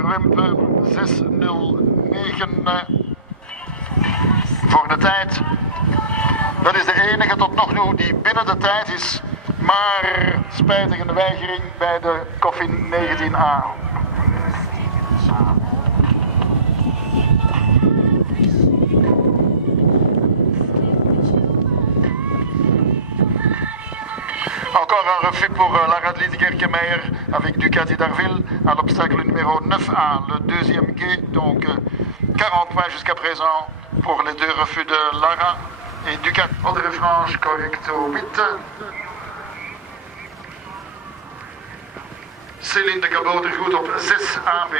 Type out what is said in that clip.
Verwimpen 6:09 voor de tijd. Dat is de enige tot nog toe die binnen de tijd is, maar spijtig een weigering bij de Coffin 19A. Encore un refus pour la Radley Kerkemeyer avec Ducati d'Arville à l'obstacle numéro 9A, le deuxième quai, donc 40 points jusqu'à présent pour les deux refus de Lara et Ducati. Andere Franche, correcto 8. Céline de Caboter goed op 6 AB.